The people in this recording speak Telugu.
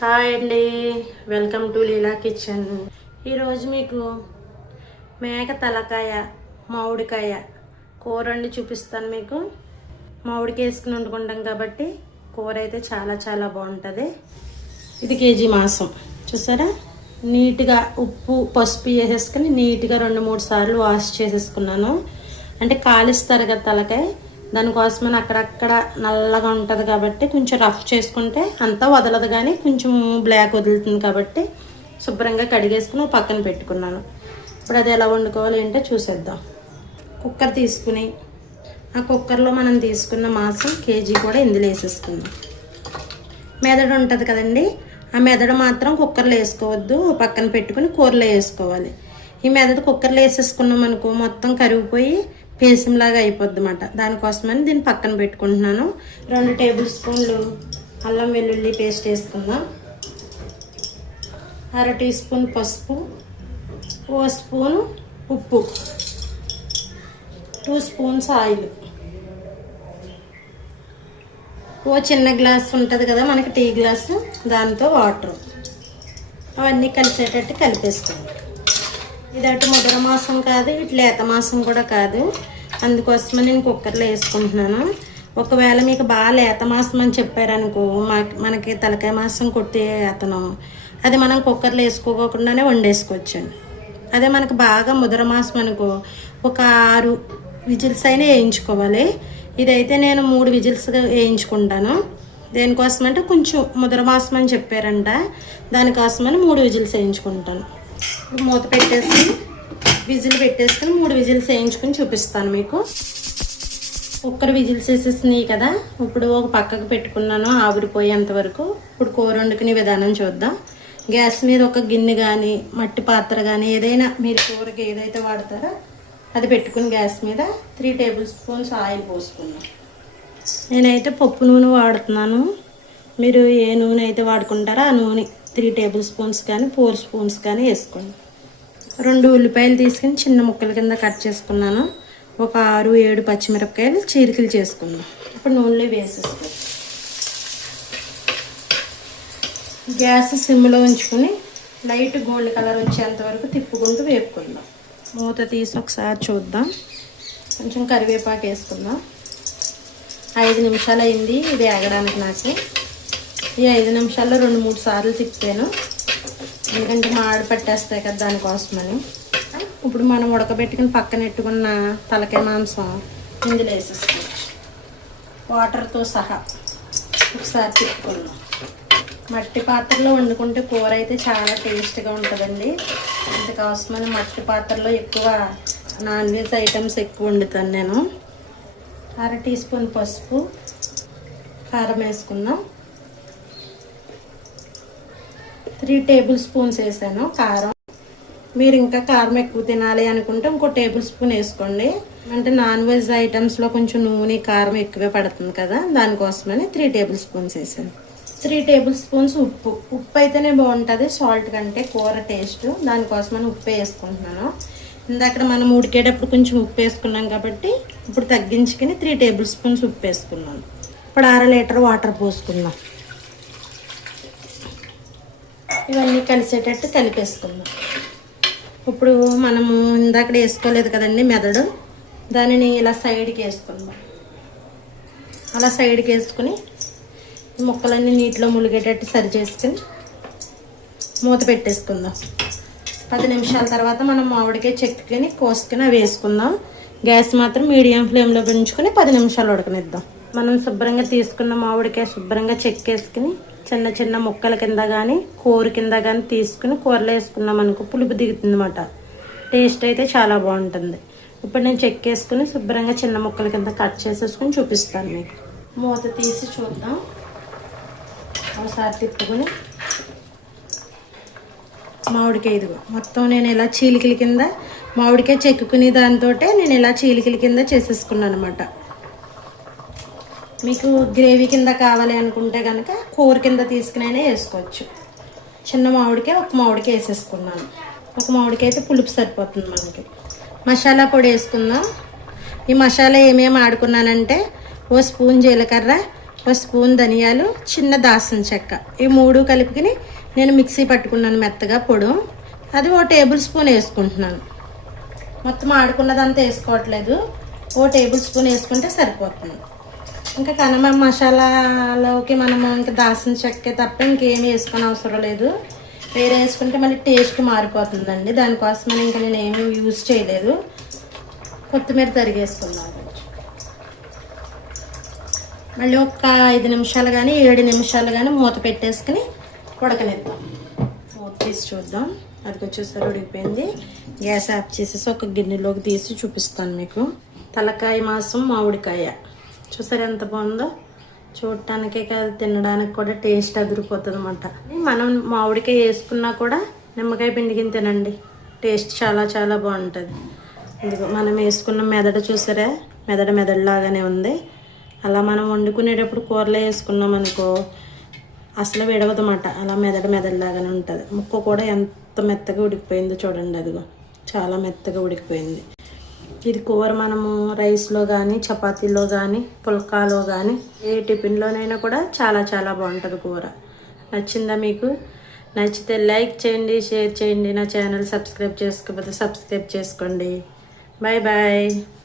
హాయ్ అండి. Welcome to Leela kitchen. ఈరోజు మీకు మేక తలకాయ మామిడికాయ కూర వండి చూపిస్తాను మీకు. మామిడికాయ వేసుకుని వండుకుంటాం కాబట్టి కూర అయితే చాలా చాలా బాగుంటుంది. ఇది కేజీ మాంసం. చూసారా? నీట్గా ఉప్పు పసుపు వేసేసుకుని నీట్గా రెండు మూడు సార్లు వాష్ చేసేసుకున్నాను. అంటే కాలుస్తారు కదా తలకాయ. దానికోసమని అక్కడక్కడ నల్లగా ఉంటుంది కాబట్టి కొంచెం రఫ్ చేసుకుంటే అంతా వదలదు కానీ కొంచెం బ్లాక్ వదులుతుంది కాబట్టి శుభ్రంగా కడిగేసుకుని పక్కన పెట్టుకున్నాను. ఇప్పుడు అది ఎలా వండుకోవాలి ఏంటో చూసేద్దాం. కుక్కర్ తీసుకుని ఆ కుక్కర్లో మనం తీసుకున్న మాంసం కేజీ కూడా ఇందులో వేసేసుకుందాం. మెదడు ఉంటుంది కదండి ఆ మెదడు మాత్రం కుక్కర్లో వేసుకోవద్దు పక్కన పెట్టుకుని కూరలో వేసుకోవాలి. ఈ మెదడు కుక్కర్లో వేసేసుకున్నాం అనుకో మొత్తం కరిగిపోయి పేసంలాగా అయిపోద్ది అన్నమాట దానికోసమని దీన్ని పక్కన పెట్టుకుంటున్నాను. రెండు టేబుల్ స్పూన్లు అల్లం వెల్లుల్లి పేస్ట్ వేసుకుందాం. అర టీ స్పూన్ పసుపు. ఓ స్పూను ఉప్పు. Two spoons oil. ఓ చిన్న గ్లాస్ ఉంటుంది కదా మనకి టీ గ్లాసు దాంతో వాటర్. అవన్నీ కలిసేటట్టు కలిపేసుకోండి. ఇది అటు ముద్ర మాసం కాదు ఇటు లేత మాసం కూడా కాదు. అందుకోసమే నేను కుక్కర్లో వేసుకుంటున్నాను. ఒకవేళ మీకు బాగా లేత మాసం అని చెప్పారనుకో మా మనకి తలకాయ మాసం కొట్టే అతను అది మనం కుక్కర్లో వేసుకోకుండానే వండేసుకోవచ్చండి. అదే మనకు బాగా ముద్ర మాసం అనుకో ఒక ఆరు విజిల్స్ అయినా వేయించుకోవాలి. ఇదైతే నేను మూడు విజిల్స్గా వేయించుకుంటాను. దేనికోసం అంటే కొంచెం ముద్ర మాసం అని చెప్పారంట. దానికోసమని మూడు విజిల్స్ వేయించుకుంటాను. మూత పెట్టేసి విజిల్ పెట్టేసుకుని మూడు విజిల్స్ వేయించుకుని చూపిస్తాను మీకు. కుక్కర్ విజిల్స్ వేసేసినాయి కదా ఇప్పుడు ఒక పక్కకు పెట్టుకున్నాను ఆవిరిపోయేంత వరకు. ఇప్పుడు కూర వండుకునే విధానం చూద్దాం. గ్యాస్ మీద ఒక గిన్నె కానీ మట్టి పాత్ర కానీ ఏదైనా మీరు కూరకి ఏదైతే వాడతారో అది పెట్టుకుని గ్యాస్ మీద త్రీ టేబుల్ స్పూన్స్ ఆయిల్ పోసుకున్నాను నేనైతే పప్పు నూనె వాడుతున్నాను. మీరు ఏ నూనె అయితే వాడుకుంటారో ఆ నూనె త్రీ టేబుల్ స్పూన్స్ కానీ ఫోర్ స్పూన్స్ కానీ వేసుకోండి. రెండు ఉల్లిపాయలు తీసుకుని చిన్న ముక్కల కింద కట్ చేసుకున్నాను. ఒక ఆరు ఏడు పచ్చిమిరపకాయలు చీరికలు చేసుకున్నాం ఇప్పుడు నూనెలో వేసేసుకో. గ్యాస్ సిమ్లో ఉంచుకుని లైట్ గోల్డ్ కలర్ వచ్చేంత వరకు తిప్పుకుంటూ వేపుకుందాం. మూత తీసి ఒకసారి చూద్దాం. కొంచెం కరివేపాకు వేసుకుందాం. ఐదు నిమిషాలు అయింది ఇది వేగడానికి నాకు. ఈ ఐదు నిమిషాల్లో రెండు మూడు సార్లు తిప్పాను. ఎందుకంటే మాడి పట్టేస్తాయి కదా దానికోసమని. ఇప్పుడు మనం ఉడకబెట్టుకుని పక్కన పెట్టుకున్న తలకాయ మాంసం ఇందులో వేసేస్తాం. వాటర్తో సహా ఒకసారి తిప్పుకుందాం. మట్టి పాత్రలో వండుకుంటే కూర అయితే చాలా టేస్ట్గా ఉంటుందండి. అందుకోసమని మట్టి పాత్రలో ఎక్కువ నాన్ వెజ్ ఐటమ్స్ ఎక్కువ వండుతాను నేను. అర టీ స్పూన్ పసుపు కారం వేసుకుందాం. త్రీ టేబుల్ స్పూన్స్ వేసాను కారం. మీరు ఇంకా కారం ఎక్కువ తినాలి అనుకుంటే ఇంకో టేబుల్ స్పూన్ వేసుకోండి. అంటే నాన్ వెజ్ ఐటమ్స్లో కొంచెం నూనె కారం ఎక్కువే పడుతుంది కదా దానికోసమని త్రీ టేబుల్ స్పూన్స్ వేసాను. త్రీ టేబుల్ స్పూన్స్ ఉప్పు. ఉప్పు అయితేనే బాగుంటుంది సాల్ట్ కంటే కూర టేస్ట్ దానికోసమని ఉప్పు వేసుకుంటున్నాను. ఇందాక మనం ఉడికేటప్పుడు కొంచెం ఉప్పు వేసుకున్నాం కాబట్టి ఇప్పుడు తగ్గించుకుని త్రీ టేబుల్ స్పూన్స్ ఉప్పు వేసుకున్నాను. ఇప్పుడు అర లీటర్ వాటర్ పోసుకుందాం. ఇవన్నీ కలిసేటట్టు కలిపేసుకుందాం. ఇప్పుడు మనము ఇందాక వేసుకోలేదు కదండి మెదడు. దానిని ఇలా సైడ్కి వేసుకుందాం. అలా సైడ్కి వేసుకుని ముక్కలన్నీ నీటిలో ములిగేటట్టు సరి చేసుకుని మూత పెట్టేసుకుందాం. పది నిమిషాల తర్వాత మనం మామిడికాయ చెక్కుని కోసుకుని అవి వేసుకుందాం. గ్యాస్ మాత్రం మీడియం ఫ్లేమ్లో పెంచుకొని పది నిమిషాలు ఉడకనిద్దాం. మనం శుభ్రంగా తీసుకున్న మామిడికాయ శుభ్రంగా చెక్కేసుకుని చిన్న చిన్న ముక్కల కింద కానీ కూర కింద కానీ తీసుకుని కూరలో వేసుకున్నాం అనుకో పులుపు దిగుతుంది అనమాట టేస్ట్ అయితే చాలా బాగుంటుంది. ఇప్పుడు నేను చెక్కేసుకుని శుభ్రంగా చిన్న ముక్కల కింద కట్ చేసేసుకుని చూపిస్తాను మీకు. మూత తీసి చూద్దాం. ఒకసారి తిప్పుకొని. మామిడికాయ ఇదిగో మొత్తం నేను ఇలా చీలికల కింద మామిడికాయ చెక్కుకునే దాంతో నేను ఇలా చీలికల కింద చేసేసుకున్నాను అనమాట మీకు గ్రేవీ కింద కావాలి అనుకుంటే కనుక కూర కింద తీసుకునైనా వేసుకోవచ్చు. చిన్న మామిడికే ఒక మామిడికి వేసేసుకున్నాను ఒక మామిడికి అయితే పులుపు సరిపోతుంది మనకి. మసాలా పొడి వేసుకుందాం. ఈ మసాలా ఏమేమి ఆడుకున్నానంటే ఓ స్పూన్ జీలకర్ర ఒక స్పూన్ ధనియాలు చిన్న దాసం చెక్క. ఈ మూడు కలిపిని నేను మిక్సీ పట్టుకున్నాను మెత్తగా పొడు. అది ఓ టేబుల్ స్పూన్ వేసుకుంటున్నాను. మొత్తం ఆడుకున్నదంతా వేసుకోవట్లేదు. ఓ టేబుల్ స్పూన్ వేసుకుంటే సరిపోతుంది. ఇంకా కనమ మసాలాలోకి మనము ఇంకా దాల్చిన చెక్క తప్ప ఇంకేం వేసుకొని అవసరం లేదు. వేరే వేసుకుంటే మళ్ళీ టేస్ట్ మారిపోతుందండి. దానికోసమని ఇంకా నేను ఏమీ యూజ్ చేయలేదు. కొత్తిమీర తరిగేసుకున్నాను మళ్ళీ ఒక ఐదు నిమిషాలు కానీ ఏడు నిమిషాలు కానీ మూత పెట్టేసుకుని ఉడకనిద్దాం. మూత తీసి చూద్దాం. అది వచ్చేసరి ఉడికిపోయింది. గ్యాస్ ఆఫ్ చేసేసి ఒక గిన్నెలోకి తీసి చూపిస్తాను మీకు. తలకాయ మాసం మామిడికాయ. చూసారు ఎంత బాగుందో? చూడటానికే కాదు తినడానికి కూడా టేస్ట్ అదిరిపోతుంది అనమాట మనం మామిడికాయ వేసుకున్నా కూడా నిమ్మకాయ పిండికిని తినండి. టేస్ట్ చాలా చాలా బాగుంటుంది. ఇదిగో మనం వేసుకున్న మెదడు చూసారా? మెదడు మెదడులాగానే ఉంది. అలా మనం వండుకునేటప్పుడు కూరలో వేసుకున్నాం అనుకో అసలు విడవదన్నమాట. అలా మెదడు మెదడులాగానే ఉంటుంది. ముక్క కూడా ఎంత మెత్తగా ఉడికిపోయిందో చూడండి అదిగో. చాలా మెత్తగా ఉడికిపోయింది. ఇది కూర మనము రైస్లో కానీ చపాతీలో కానీ పుల్కాలో కానీ ఏ టిఫిన్లోనైనా కూడా చాలా చాలా బాగుంటుంది కూర. నచ్చిందా మీకు? నచ్చితే లైక్ చేయండి షేర్ చేయండి నా ఛానల్ సబ్స్క్రైబ్ చేసుకోకపోతే సబ్స్క్రైబ్ చేసుకోండి. Bye bye